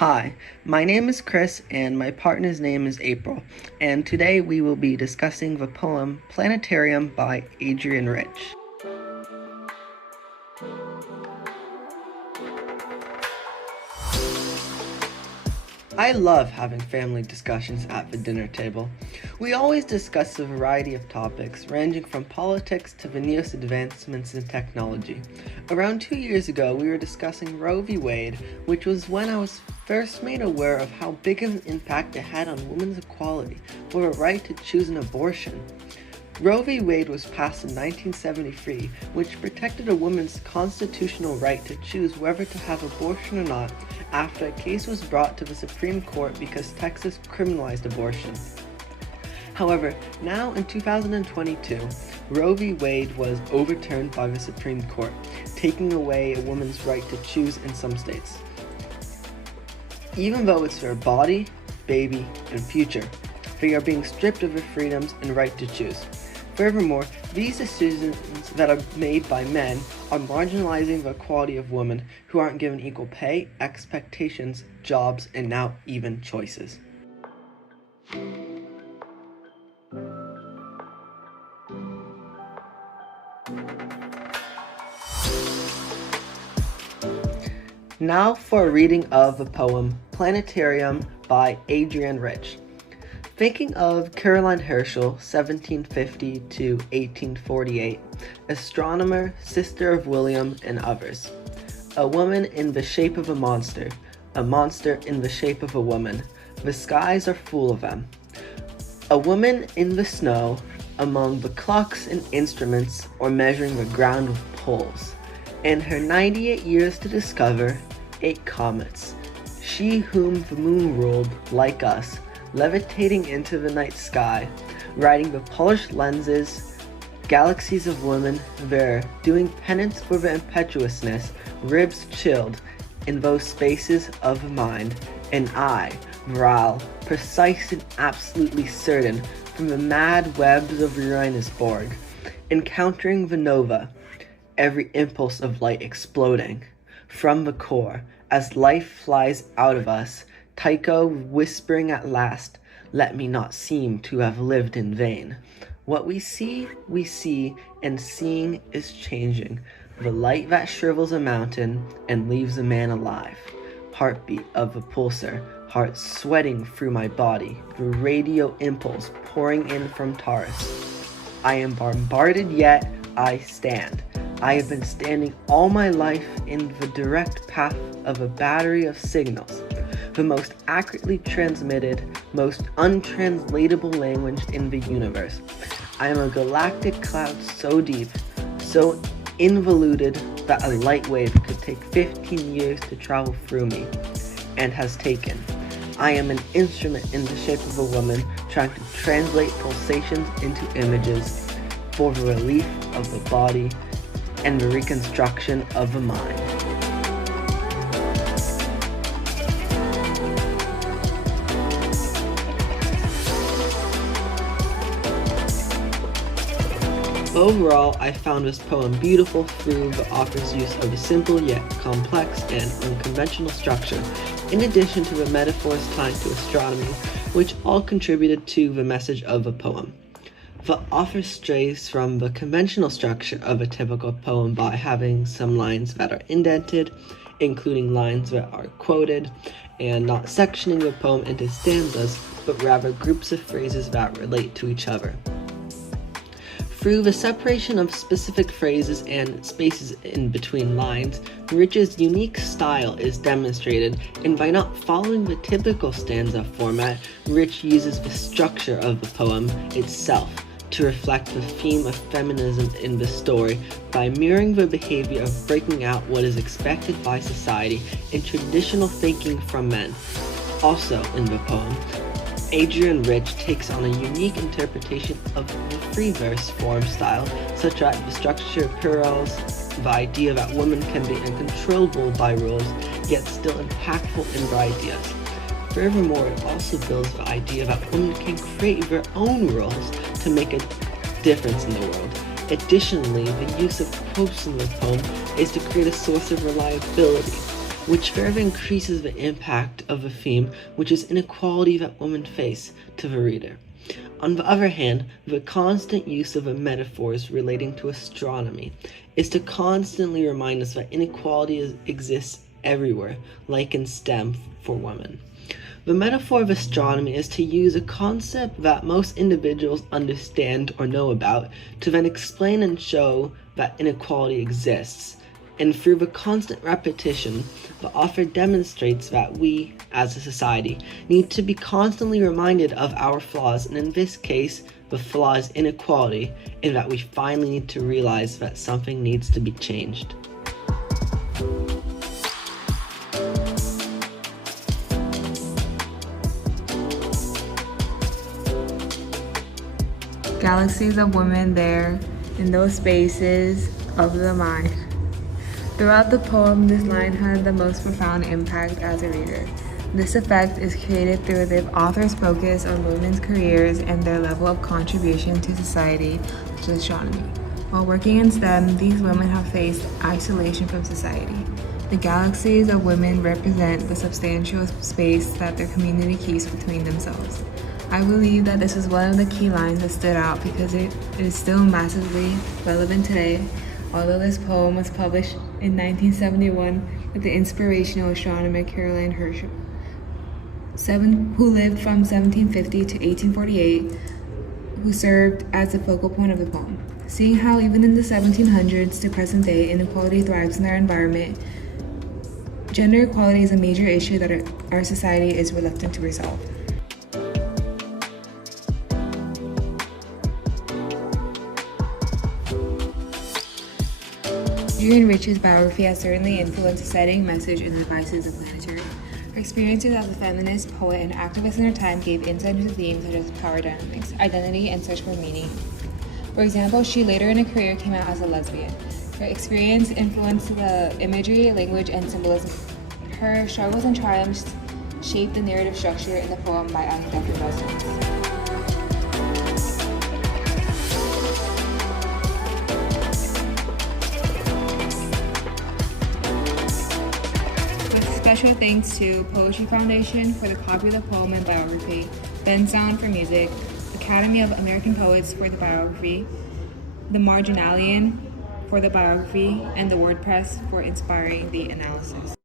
Hi, my name is Chris and my partner's name is April, and today we will be discussing the poem Planetarium by Adrienne Rich. I love having family discussions at the dinner table. We always discuss a variety of topics, ranging from politics to the newest advancements in technology. Around 2 years ago, we were discussing Roe v. Wade, which was when I was first made aware of how big of an impact it had on women's equality for a right to choose an abortion. Roe v. Wade was passed in 1973, which protected a woman's constitutional right to choose whether to have abortion or not after a case was brought to the Supreme Court because Texas criminalized abortion. However, now in 2022, Roe v. Wade was overturned by the Supreme Court, taking away a woman's right to choose in some states. Even though it's their body, baby, and future, they are being stripped of their freedoms and right to choose. Furthermore, these decisions that are made by men are marginalizing the equality of women who aren't given equal pay, expectations, jobs, and now even choices. Now for a reading of the poem Planetarium by Adrienne Rich. Thinking of Caroline Herschel, 1750 to 1848, astronomer, sister of William, and others. A woman in the shape of a monster in the shape of a woman. The skies are full of them. A woman in the snow, among the clocks and instruments, or measuring the ground with poles. In her 98 years to discover 8 comets. She whom the moon ruled, like us, levitating into the night sky, riding the polished lenses, galaxies of women there, doing penance for the impetuousness, ribs chilled in those spaces of the mind, and I, virile, precise and absolutely certain, from the mad webs of Uranus Borg, encountering the nova, every impulse of light exploding from the core, as life flies out of us, Tycho whispering at last, let me not seem to have lived in vain. What we see, and seeing is changing. The light that shrivels a mountain and leaves a man alive. Heartbeat of a pulsar, heart sweating through my body, the radio impulse pouring in from Taurus. I am bombarded yet I stand. I have been standing all my life in the direct path of a battery of signals. The most accurately transmitted, most untranslatable language in the universe. I am a galactic cloud so deep, so involuted that a light wave could take 15 years to travel through me, and has taken. I am an instrument in the shape of a woman trying to translate pulsations into images for the relief of the body and the reconstruction of the mind. Overall, I found this poem beautiful through the author's use of a simple yet complex and unconventional structure, in addition to the metaphors tied to astronomy, which all contributed to the message of the poem. The author strays from the conventional structure of a typical poem by having some lines that are indented, including lines that are quoted, and not sectioning the poem into stanzas, but rather groups of phrases that relate to each other. Through the separation of specific phrases and spaces in between lines, Rich's unique style is demonstrated, and by not following the typical stanza format, Rich uses the structure of the poem itself to reflect the theme of feminism in the story by mirroring the behavior of breaking out what is expected by society and traditional thinking from men. Also in the poem, Adrienne Rich takes on a unique interpretation of the free verse form style, such as the structure of plurals, the idea that women can be uncontrollable by rules, yet still impactful in their ideas. Furthermore, it also builds the idea that women can create their own rules to make a difference in the world. Additionally, the use of quotes in the poem is to create a source of reliability. which further increases the impact of the theme, which is inequality that women face, to the reader. On the other hand, the constant use of the metaphors relating to astronomy is to constantly remind us that inequality exists everywhere, like in STEM for women. The metaphor of astronomy is to use a concept that most individuals understand or know about to then explain and show that inequality exists. And through the constant repetition, the author demonstrates that we, as a society, need to be constantly reminded of our flaws, and in this case, the flaw is inequality, and that we finally need to realize that something needs to be changed. Galaxies of women there in those spaces of the mind. Throughout the poem, this line had the most profound impact as a reader. This effect is created through the author's focus on women's careers and their level of contribution to society, such as astronomy. While working in STEM, these women have faced isolation from society. The galaxies of women represent the substantial space that their community keeps between themselves. I believe that this is one of the key lines that stood out because it is still massively relevant today, although this poem was published in 1971 with the inspirational astronomer Caroline Herschel, who lived from 1750 to 1848, who served as the focal point of the poem. Seeing how even in the 1700s to present day, inequality thrives in our environment, gender equality is a major issue that our society is reluctant to resolve. Adrienne Rich's biography has certainly influenced the setting, message, and advices of Planetarium. Her experiences as a feminist, poet, and activist in her time gave insight into themes such as power dynamics, identity, and search for meaning. For example, she later in her career came out as a lesbian. Her experience influenced the imagery, language, and symbolism. Her struggles and triumphs shaped the narrative structure in the poem by adding depth and resonance. Special thanks to Poetry Foundation for the copy of the poem and biography, Ben Sound for music, Academy of American Poets for the biography, the Marginalian for the biography, and the WordPress for inspiring the analysis.